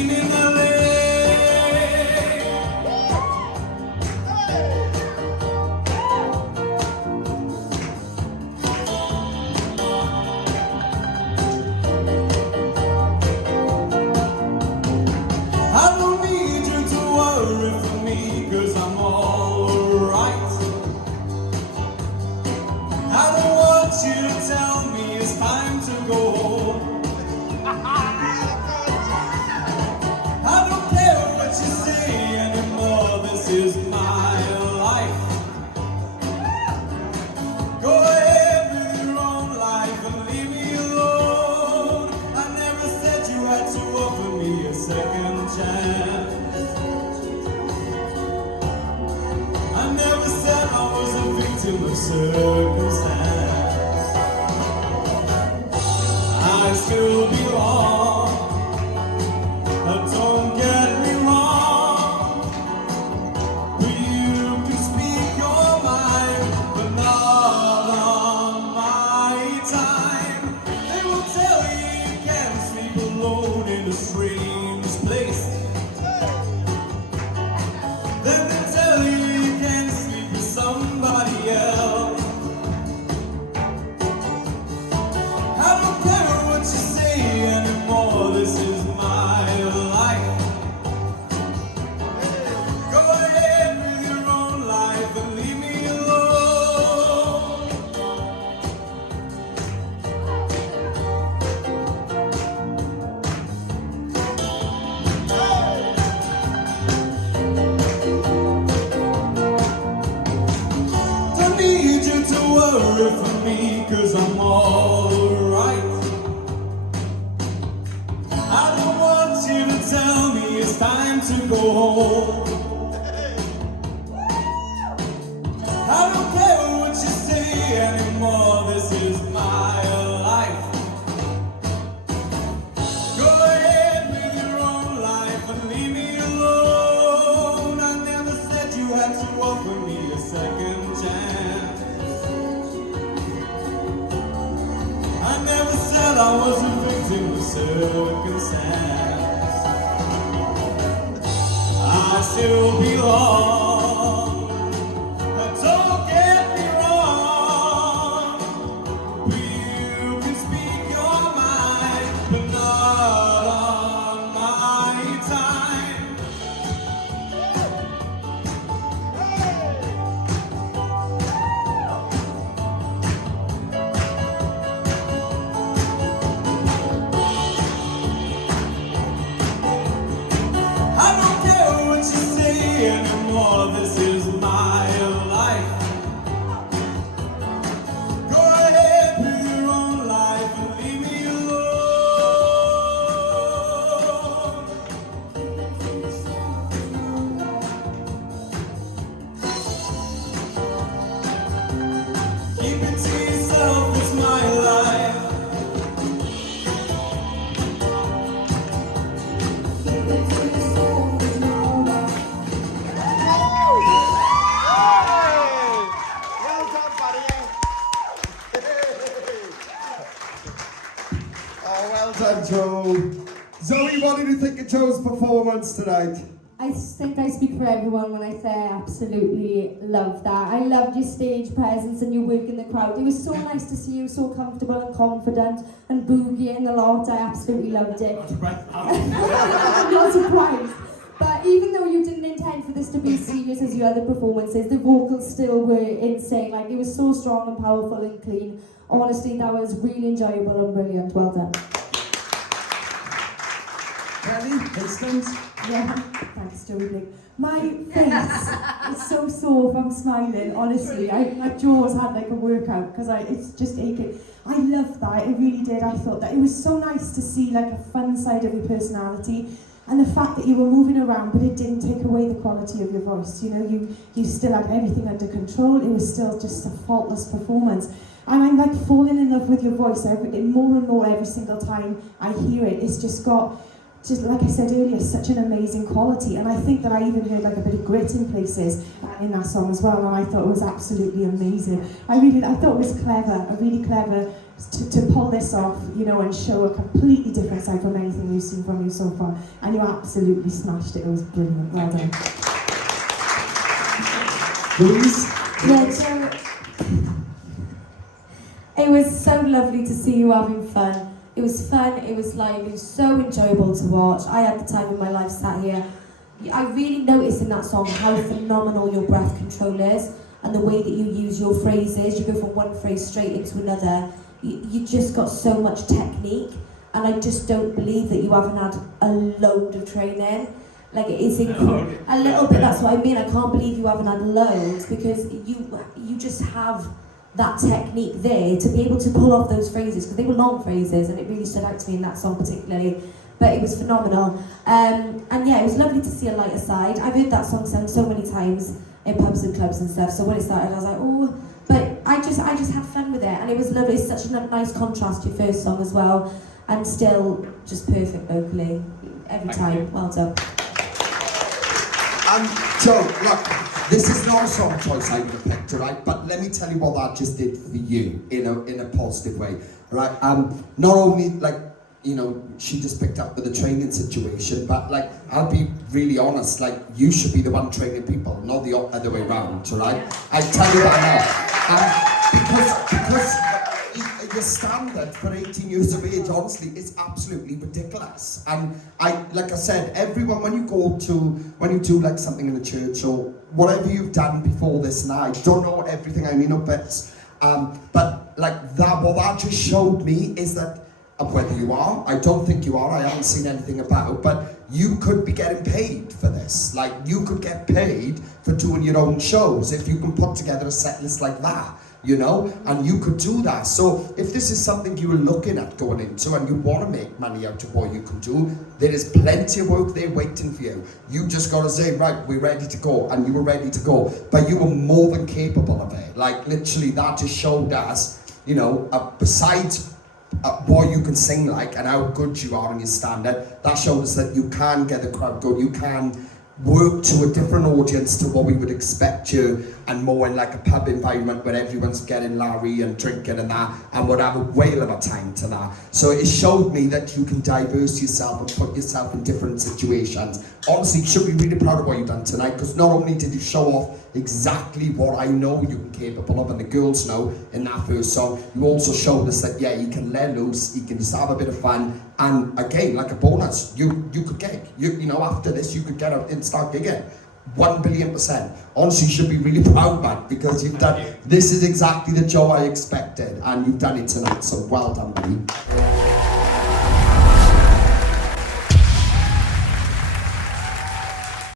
seen in LA. I don't need you to worry for me, 'cause I'm alright. I don't want you to tell me it's time to go home. I don't care what you say anymore, this is my life. Go ahead with your own life and leave me alone. I never said you had to offer me a second chance. I never said I was a victim of circumstance. I still belong. Don't get me wrong. You can speak your mind, but not on my time. They will tell you you can't sleep alone in a strange place. Then they tell you you can't sleep with somebody else. I don't care what you say anymore, this is my life. Go ahead with your own life and leave me alone. Don't need you to worry for me, 'cause I'm alright. I don't want you to tell me it's time to go home. I don't care what you say anymore, this is my life. Go ahead with your own life and leave me alone. I never said you had to offer me a second chance. I never said I was a victim of circumstance. I still belong. Don't get me wrong. You can speak your mind, but not on my time. I don't care what you say anymore, this is my life. Go ahead with your own life and leave me alone. Keep it to yourself, it's my life. Well done, buddy. Oh, well done, Joe. Zoe, what did you think of Joe's performance tonight? I think I speak for everyone when I say I absolutely loved that. I loved your stage presence and your work in the crowd. It was so nice to see you so comfortable and confident and boogieing a lot. I absolutely loved it. I'm not surprised. But even though you didn't intend for this to be as serious as your other performances, the vocals still were insane. Like, it was so strong and powerful and clean. Honestly, that was really enjoyable and brilliant. Well done. Kelly, instant. Yeah, thanks, Joey Blake. My face is so sore from smiling, honestly. My jaws had like a workout because it's just aching. I loved that, I really did. I thought that it was so nice to see like a fun side of your personality, and the fact that you were moving around but it didn't take away the quality of your voice. You know, you still had everything under control. It was still just a faultless performance. And I'm like falling in love with your voice more and more every single time I hear it. It's just got just like I said earlier, such an amazing quality, and I think that I even heard like a bit of grit in places in that song as well, and I thought it was absolutely amazing. I thought it was clever, a really clever to pull this off, you know, and show a completely different side from anything we've seen from you so far. And you absolutely smashed it. It was brilliant. Well done. Louise? Yeah, Joe, it was so lovely to see you having fun. It was fun, it was live, it was so enjoyable to watch. I had the time of my life sat here. I really noticed in that song how phenomenal your breath control is and the way that you use your phrases. You go from one phrase straight into another. You just got so much technique, and I just don't believe that you haven't had a load of training. Like, it's incredible. A little bit, that's what I mean. I can't believe you haven't had loads, because you just have that technique there to be able to pull off those phrases, because they were long phrases, and it really stood out to me in that song particularly. But it was phenomenal. And yeah, it was lovely to see a lighter side. I've heard that song sung so many times in pubs and clubs and stuff, so when it started I was like, oh, but I just had fun with it, and it was lovely. It's such a nice contrast to your first song as well, and still just perfect vocally every time. Well done. Joe, look, this is not a song choice I would have picked, right? But let me tell you what that just did for you in a positive way, right? Not only, like, you know, she just picked up with the training situation, but, like, I'll be really honest, like, you should be the one training people, not the other way around, right? I tell you that now. Because your standard for 18 years of age, honestly, is absolutely ridiculous. And like I said, everyone, when you do like something in the church or whatever you've done before this night, don't know everything, I mean, no bits, but like that, what that just showed me is that whether you are, I don't think you are, I haven't seen anything about, but you could be getting paid for this. Like, you could get paid for doing your own shows if you can put together a set list like that, you know, and you could do that. So if this is something you were looking at going into and you want to make money out of what you can do, there is plenty of work there waiting for you. You just got to say, right, we're ready to go, and you were ready to go, but you were more than capable of it. Like, literally, that just showed us, you know, besides what you can sing like and how good you are in your standard, that showed us that you can get the crowd good, you can work to a different audience to what we would expect you, and more in like a pub environment where everyone's getting Larry and drinking and that, and would have a whale of a time to that. So it showed me that you can diverse yourself and put yourself in different situations. Honestly, you should be really proud of what you've done tonight, because not only did you show off exactly what I know you're capable of, and the girls know in that first song, you also showed us that, yeah, you can let loose, you can just have a bit of fun, and again, like a bonus, you could gig. You know, after this, you could get out and start gigging. 1,000,000,000%. Honestly, you should be really proud, man, because you've done, this is exactly the Joe I expected, and you've done it tonight, so well done, buddy.